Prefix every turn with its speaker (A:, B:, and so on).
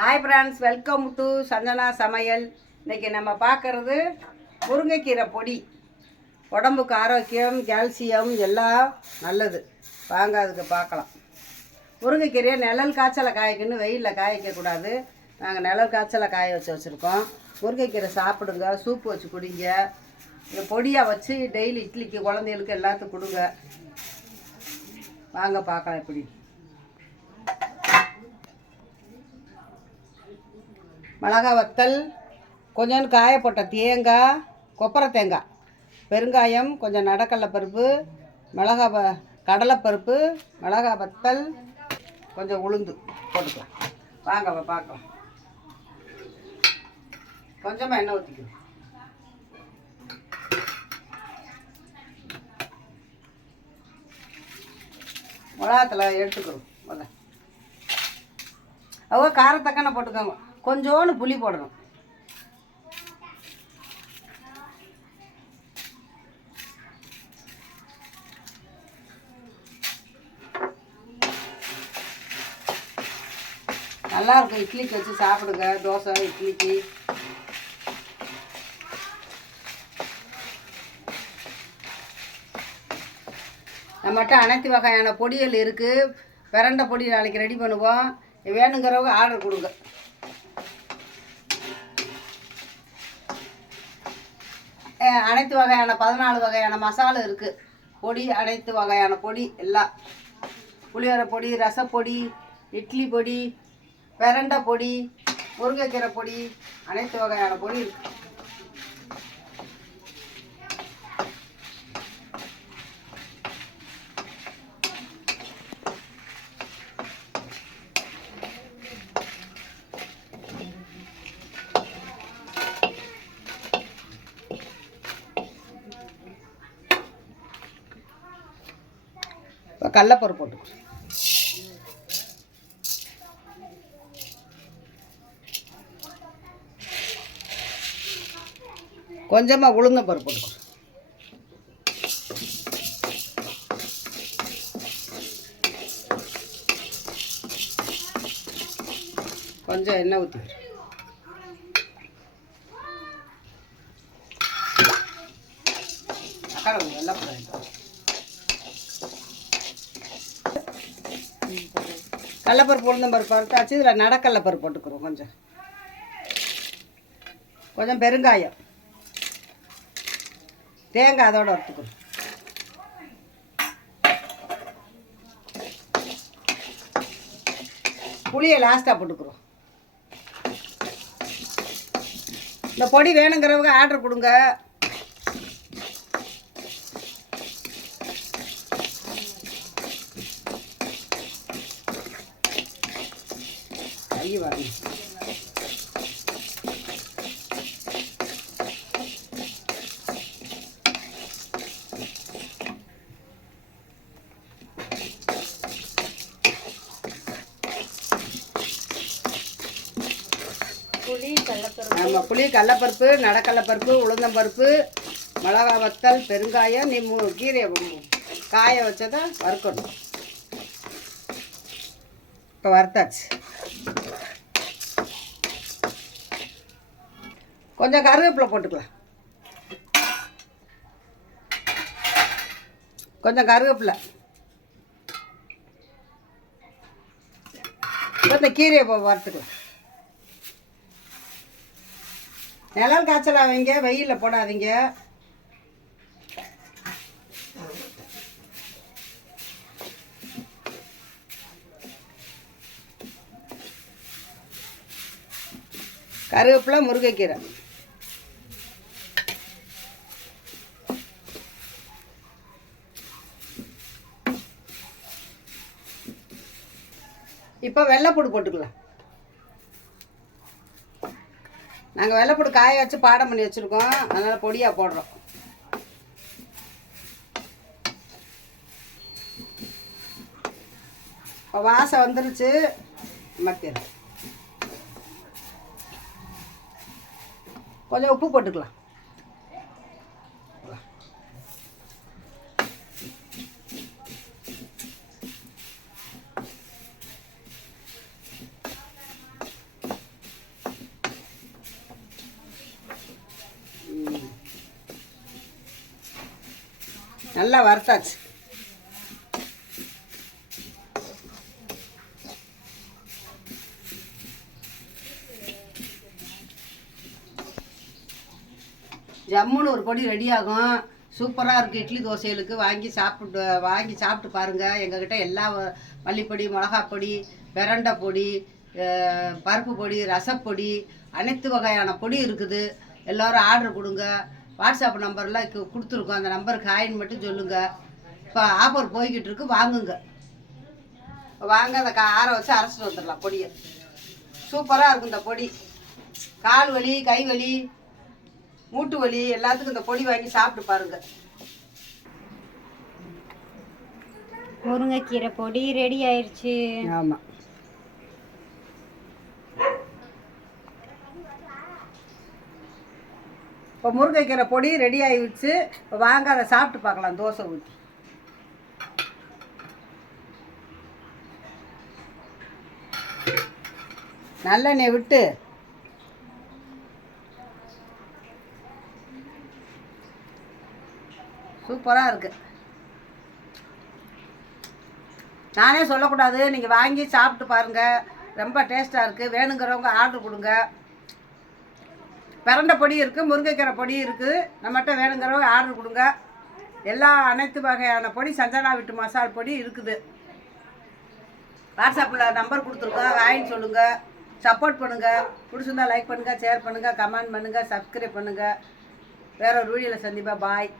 A: Hi friends welcome to Sanjana சமையல் இன்றைக்கி நம்ம பார்க்குறது முருங்கைக்கீரை பொடி. உடம்புக்கு ஆரோக்கியம் கால்சியம் எல்லாம் நல்லது. வாங்க அதுக்கு பார்க்கலாம். முருங்கைக்கீரையை நிழல் காய்ச்சலை காய்க்கணும் வெயிலில் காய்க்கக்கூடாது நாங்கள் நிழல் காய்ச்சலை காய வச்சு வச்சுருக்கோம். முருங்கைக்கீரை சாப்பிடுங்க சூப்பு வச்சு குடிங்க. இந்த பொடியாக வச்சு டெய்லி இட்லிக்கு குழந்தைகளுக்கு எல்லாத்துக்கும் கொடுங்க. வாங்க பார்க்கலாம் எப்படி. மிளகா வத்தல் கொஞ்சோண்டு காயப்போட்ட தேங்காய் கொப்பரை தேங்காய் பெருங்காயம் கொஞ்சம் நடக்கடலை பருப்பு மிளகா ப கடலைப்பருப்பு மிளகா வத்தல் கொஞ்சம் உளுந்து போட்டுக்கலாம். வாங்க பார்க்கலாம். கொஞ்சமாக எண்ணெய் ஊற்றிக்கணும் மிளகாத்தில் எடுத்துக்கிறோம் முதல்ல. அவங்க காரத்தக்கனை போட்டுக்கோங்க. கொஞ்சோண்டு புளி போடணும். நல்லா இருக்கும் இட்லிக்கு வச்சு சாப்பிடுங்க. தோசை இட்லிக்கு. நம்மகிட்ட அனைத்து வகையான பொடிகள் இருக்குது பிரண்டை பொடி நாளைக்கு ரெடி பண்ணுவோம். வேணுங்கிறவங்க ஆர்டர் கொடுங்க. அனைத்து வகையான பதினாலு வகையான மசாலா இருக்குது பொடி அனைத்து வகையான பொடி எல்லாம். புளியோர பொடி ரசப்பொடி இட்லி பொடி பெரண்டை பொடி முருங்கைக்கீரை பொடி அனைத்து வகையான பொடி இருக்குது இப்போ கடலப்பருப்பு போட்டுக்கோ கொஞ்சமாக உளுந்த பருப்பு போட்டுக்கோ கொஞ்சம் எண்ணெய் ஊற்றி எல்லாம் போடுறேன் கடலப்பருப்பு உளுந்தம் பருப்பு வறுத்தாச்சு இதில் நடக்கடலப்பருப்பு போட்டுக்கிறோம் கொஞ்சம். கொஞ்சம் பெருங்காயம். தேங்காய் அதோடு வறுத்துக்கிறோம் புளியை லாஸ்ட்டாக போட்டுக்கிறோம். இந்த பொடி வேணுங்கிறவங்க ஆர்டர் கொடுங்க. கை வரணும்
B: புளி கடலப்பருப்பு.
A: நம்ம புளி கடலப்பருப்பு நடக்கடலப்பருப்பு உளுந்தம்பருப்பு மிளகா வத்தல் பெருங்காயம் நீ கீரையை காய வச்சதை வறுக்கணும். இப்போ வறுத்தாச்சு. கொஞ்சம் கருவேப்பிலை போட்டுக்கலாம். கொஞ்சம் கருவேப்பிலை. கொஞ்சம் இந்த கீரையை போ வறுத்துக்கலாம். நிழல் காய்ச்சலாவீங்க வெயிலில் போடாதீங்க. கருவேப்பிலை முருங்கைக்கீரை. இப்போ வெள்ளைப்பூடு போட்டுக்கலாம். நாங்கள் வெள்ளைப்பூடு காய வச்சு பாடம் பண்ணி வச்சுருக்கோம். அதனால் பொடியாக போடுறோம். இப்போ வாசம் வந்துருச்சு. மத்தியம் கொஞ்சம் உப்பு போட்டுக்கலாம். நல்லா வறுத்தாச்சு. ஜம்முன்னு ஒரு பொடி ரெடி ஆகும். சூப்பராக இருக்குது இட்லி தோசைகளுக்கு வாங்கி சாப்பிட்டு வாங்கி சாப்பிட்டு பாருங்கள் எங்ககிட்ட எல்லா வ- மல்லிப்பொடி மிளகாப்பொடி பொடி பொடி பருப்பு பொடி ரசப்பொடி அனைத்து வகையான பொடி இருக்குது. எல்லோரும் ஆர்டர் கொடுங்க. வாட்ஸ்அப் நம்பர்லாம் கொடுத்துருக்கோம். அந்த நம்பருக்கு ஆயின் மட்டும் சொல்லுங்கள் இப்போ ஆஃபர் போய்கிட்டு இருக்கு. வாங்குங்க. வாங்க அந்த ஆற வச்சு அரைச்சிட்டு வந்துடலாம் பொடியை. சூப்பராக இருக்கும் இந்த பொடி. கால் வலி கை வலி மூட்டு வலி எல்லாத்துக்கும் இந்த பொடி வாங்கி சாப்பிட்டு பாருங்க.
B: முருங்கைக்கீரை பொடி ரெடி ஆயிருச்சு.
A: ஆமாம் இப்போ முருங்கைக்கீரை பொடி ரெடி ஆகிடுச்சு இப்போ வாங்க அதை சாப்பிட்டு பார்க்கலாம். தோசை ஊற்றி நல்லெண்ணெய் விட்டு. சூப்பராக இருக்குது நானே சொல்லக்கூடாது. நீங்கள் வாங்கி சாப்பிட்டு பாருங்கள் ரொம்ப டேஸ்ட்டாக இருக்குது வேணுங்கிறவங்க ஆர்டர் கொடுங்க. பிரண்டை பொடி இருக்குது முருங்கைக்கீரை பொடி இருக்குது நம்மகிட்ட வேணுங்கிறவங்க ஆர்டர் கொடுங்க. எல்லா அனைத்து வகையான பொடி சஞ்சனா விட்டு மசால் பொடி இருக்குது. வாட்ஸ்அப்பில் நம்பர் கொடுத்துருக்கோம். வாங்கி சொல்லுங்கள் சப்போர்ட் பண்ணுங்கள் பிடிச்சிருந்தா லைக் பண்ணுங்கள் ஷேர் பண்ணுங்கள் கமெண்ட் பண்ணுங்கள் சப்ஸ்கிரைப் பண்ணுங்கள் வேற ஒரு வீடியோவில் சந்திப்பா பாய்